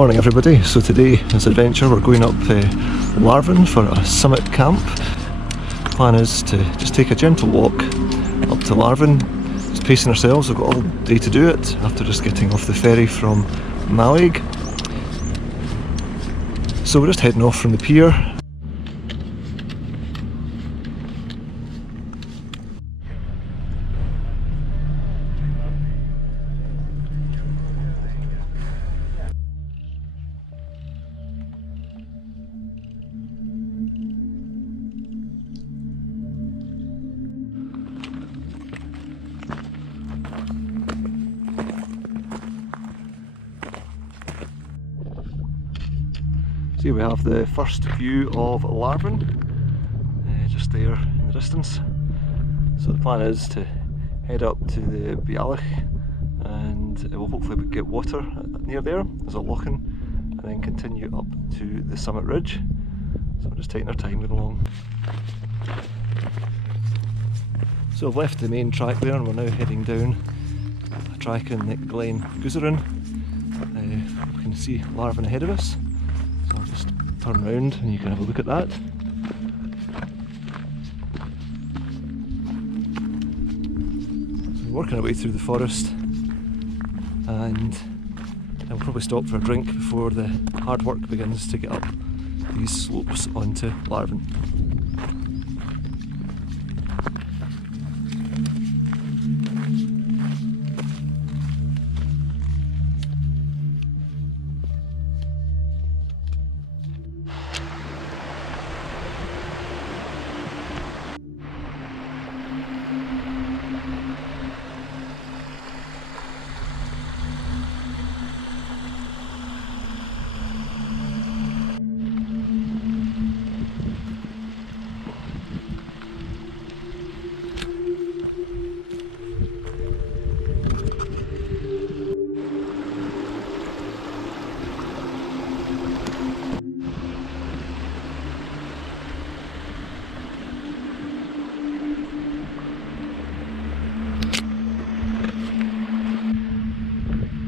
Morning everybody, so today this adventure we're going up Larvin for a summit camp. The plan is to just take a gentle walk up to Larvin, just pacing ourselves. We've got all day to do it after just getting off the ferry from Mallaig. So we're just heading off from the pier. Here we have the first view of Larvin, just there in the distance. So the plan is to head up to the Bealach and we'll hopefully get water near there, there's a Loch Hourn, and then continue up to the summit ridge. So we're just taking our time going along. So I've left the main track there and we're now heading down a track in Glen Guzarin. We can see Larvin ahead of us. So I'll just turn around and you can have a look at that. So we're working our way through the forest and we'll probably stop for a drink before the hard work begins to get up these slopes onto Larvin.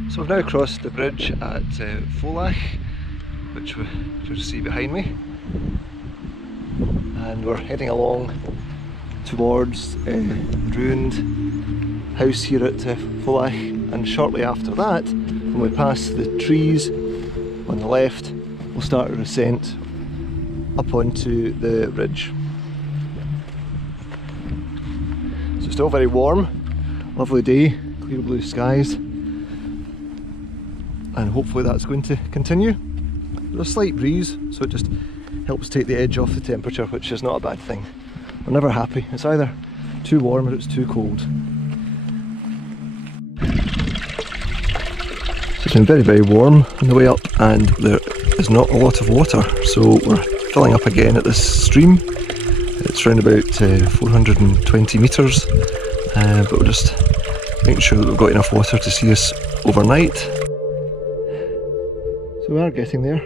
So we've now crossed the bridge at Folach, which you see behind me, and we're heading along towards the ruined house here at Folach, and shortly after that, when we pass the trees on the left, we'll start our ascent up onto the ridge. So still very warm, lovely day, clear blue skies. And hopefully that's going to continue. There's a slight breeze, so it just helps take the edge off the temperature, which is not a bad thing. We're never happy. It's either too warm or it's too cold. So it's been very, very warm on the way up, and there is not a lot of water, so we're filling up again at this stream. It's around about 420 metres, but we're just making sure that we've got enough water to see us overnight. So we are getting there,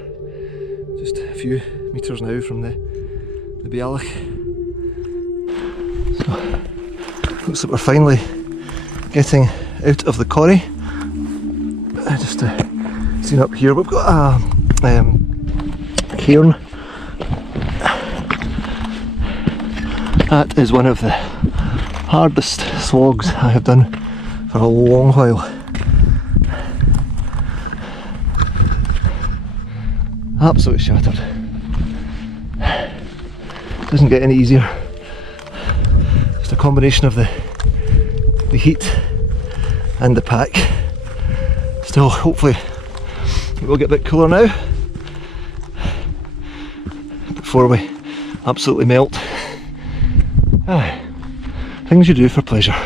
just a few metres now from the Bealach. So looks like we're finally getting out of the quarry. Just seen up here we've got a cairn. That is one of the hardest slogs I have done for a long while. Absolutely shattered. Doesn't get any easier. Just a combination of the heat and the pack. Still, hopefully it will get a bit cooler now before we absolutely melt. Things you do for pleasure.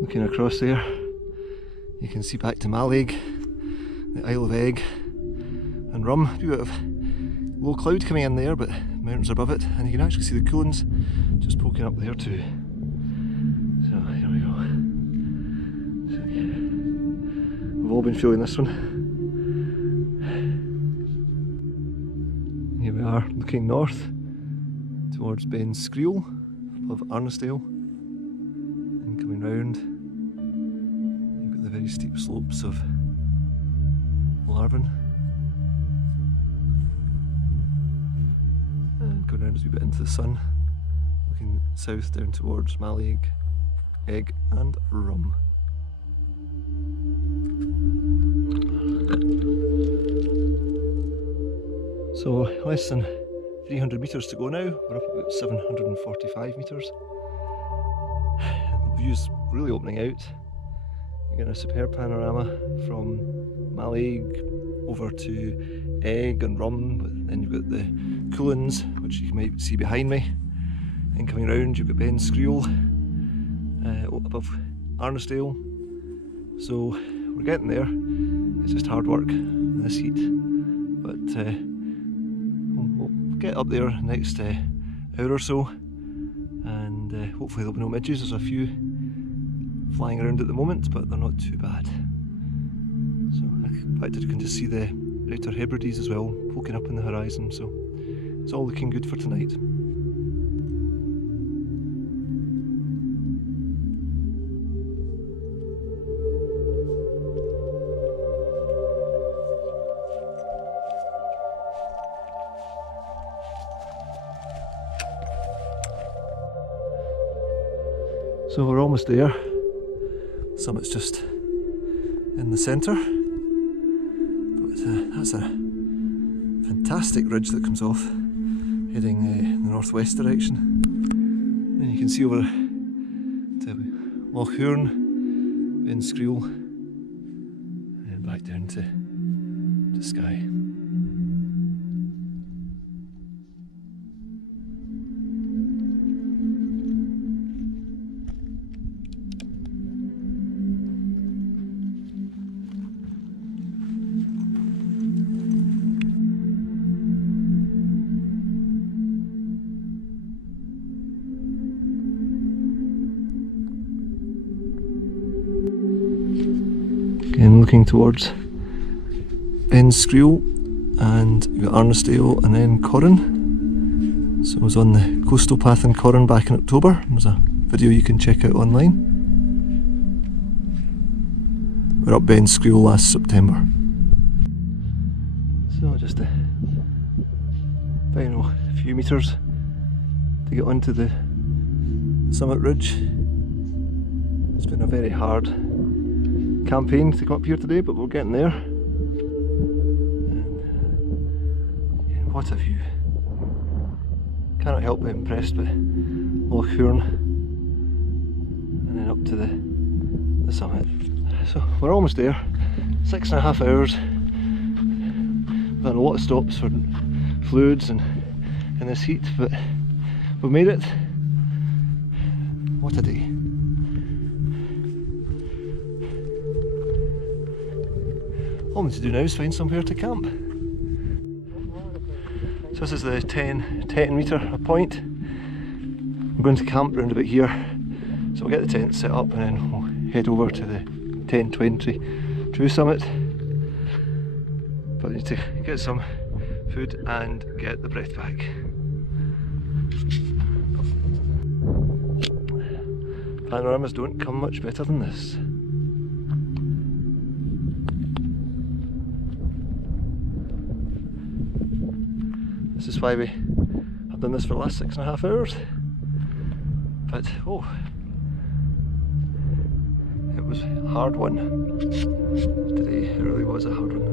Looking across there, you can see back to Mallaig, the Isle of Egg and Rum. A bit of low cloud coming in there, but mountains above it, and you can actually see the Cuillins just poking up there too. So here we go. We've all been feeling this one. Here we are looking north towards Ben Scriel above Arnisdale and coming round very steep slopes of Larvin. And going around a wee bit into the sun, looking south down towards Mallaig, Egg and Rum. So less than 300 metres to go now, we're up about 745 metres. The view's really opening out. You're getting a superb panorama from Mallaig over to Egg and Rum, but then you've got the Cuillins, which you might see behind me. Then coming round you've got Ben Scriel above Arnisdale. So we're getting there. It's just hard work in this heat, but we'll get up there next hour or so, and hopefully there'll be no midges. There's a few flying around at the moment, but they're not too bad. So in fact you can just see the Outer Hebrides as well poking up in the horizon, so it's all looking good for tonight. So we're almost there. The summit's just in the centre, but that's a fantastic ridge that comes off, heading the northwest direction. And you can see over to Loch Hourn, Ben Scriel, and back down to Skye. Again, looking towards Ben Scriel, and you've got Arnisdale and then Corran. So I was on the coastal path in Corran back in October. There's a video you can check out online. We're up Ben Scriel last September. So just a final few metres to get onto the summit ridge. It's been a very hard campaign to come up here today, but we're getting there. And what a view. Cannot help but be impressed by Loch Hourn and then up to the summit. So we're almost there. 6.5 hours. We've done a lot of stops for fluids and in this heat, but we've made it. What a day. All we need to do now is find somewhere to camp. So this is the 10 metre point. We're going to camp round about here. So we'll get the tent set up and then we'll head over to the 10:20 true summit. But we need to get some food and get the breath back. Panoramas don't come much better than this. This is why we have done this for the last 6.5 hours. But oh, it was a hard one today. It really was a hard one.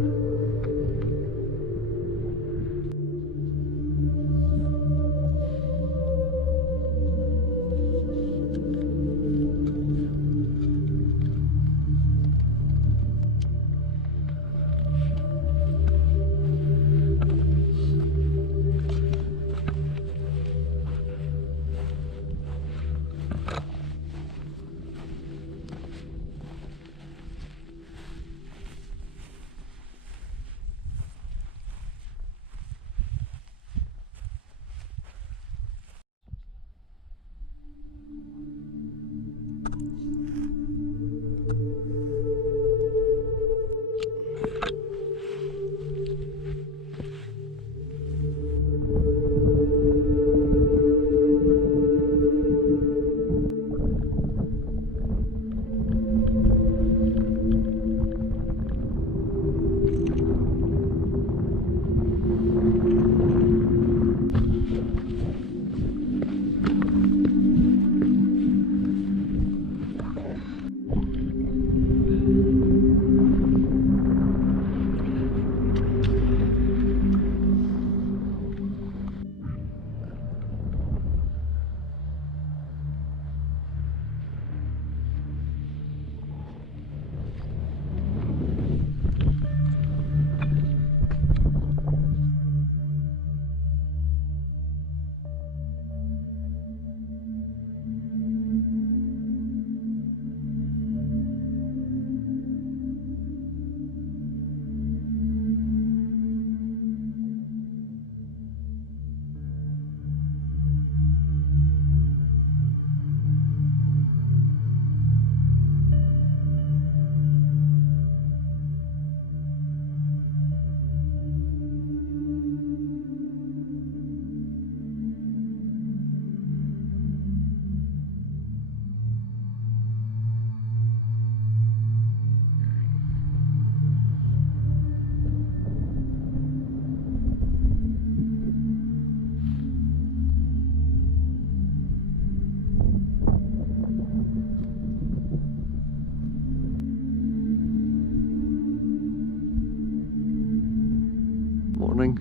morning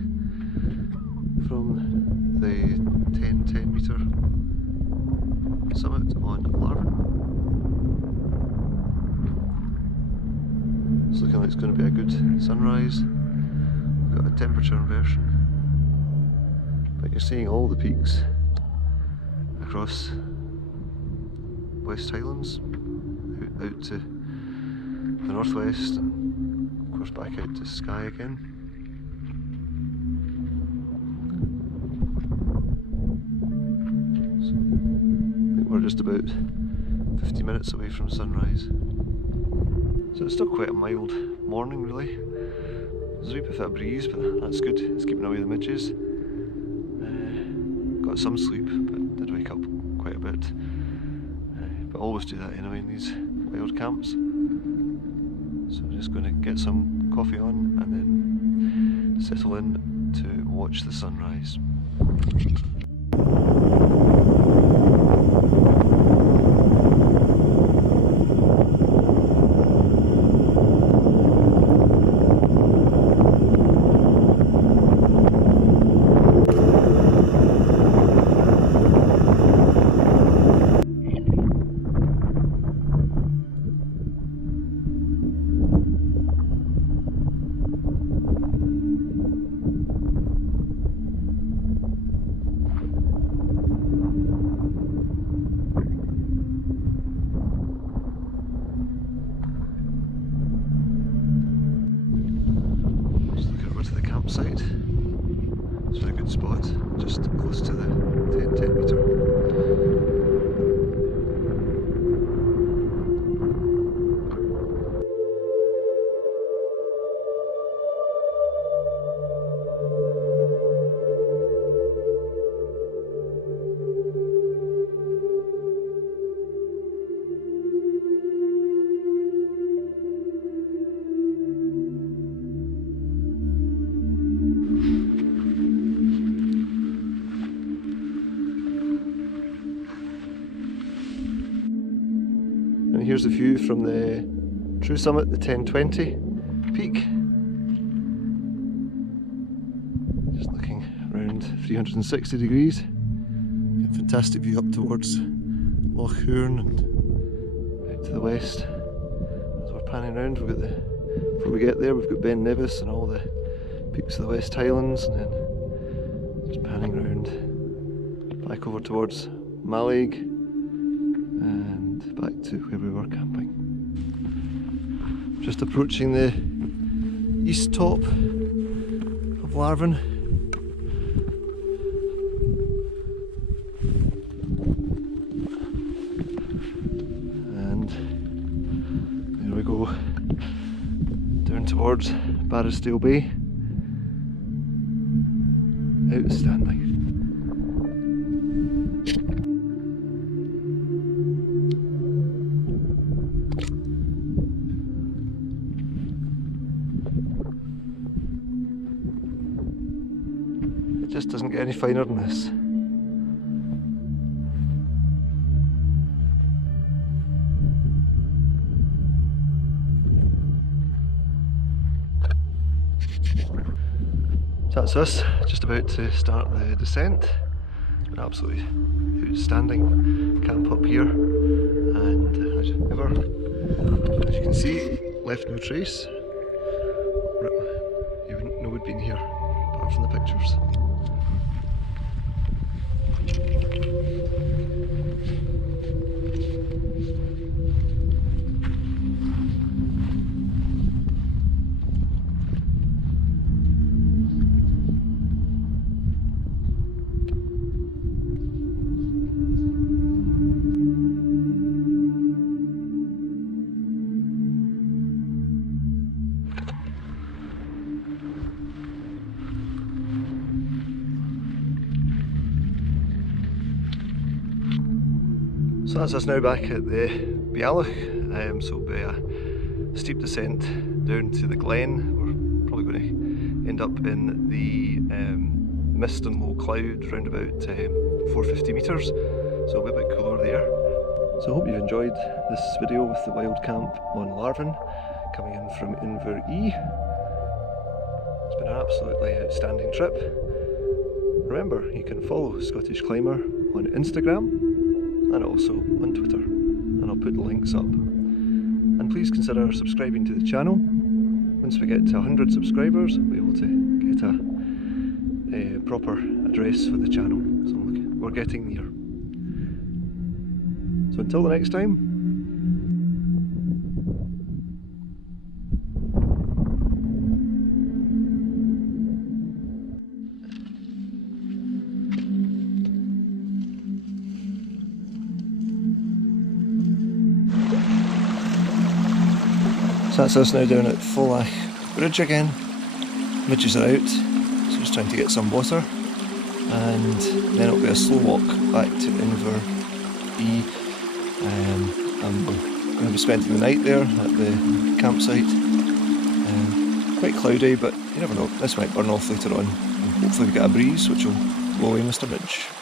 from the 10 metre summit on Loch Hourn. It's looking like it's going to be a good sunrise. We've got a temperature inversion, but you're seeing all the peaks across West Highlands, out to the northwest, and of course back out to Skye again. So I think we're just about 50 minutes away from sunrise. So it's still quite a mild morning really. There's a wee bit of a breeze, but that's good, it's keeping away the midges. Got some sleep, but did wake up quite a bit. But I always do that anyway in these wild camps. So I'm just going to get some coffee on and then settle in to watch the sunrise. Site. It's a very good spot, just close to the 10 metre. And here's the view from the true summit, the 1020 peak. Just looking around 360 degrees. Fantastic view up towards Loch Hourn and out to the west. As we're panning around, before we get there, we've got Ben Nevis and all the peaks of the West Highlands, and then just panning around back over towards Mallaig and back to where we were camping. Just approaching the east top of Loch Hourn. And there we go, down towards Barrisdale Bay. Outstanding. It just doesn't get any finer than this. So that's us, just about to start the descent. It's been absolutely outstanding camp up here, and as you can see, left no trace. Even no one had been here, apart from the pictures. So that's us now back at the Bealach, so it'll be a steep descent down to the glen. We're probably going to end up in the mist and low cloud round about 450 metres, so it'll be a bit cooler there. So I hope you've enjoyed this video with the wild camp on Loch Hourn, coming in from Inverie. It's been an absolutely outstanding trip. Remember, you can follow Scottish Climber on Instagram and also on Twitter, and I'll put the links up. And please consider subscribing to the channel. Once we get to 100 subscribers, we'll be able to get a proper address for the channel. So we're getting near. So until the next time, so that's us now down at Loch Bridge again. Midges are out, so just trying to get some water, and then it'll be a slow walk back to Inverie. I'm going to be spending the night there at the campsite. Quite cloudy, but you never know, this might burn off later on, and hopefully we get a breeze which will blow away Mr. Midge.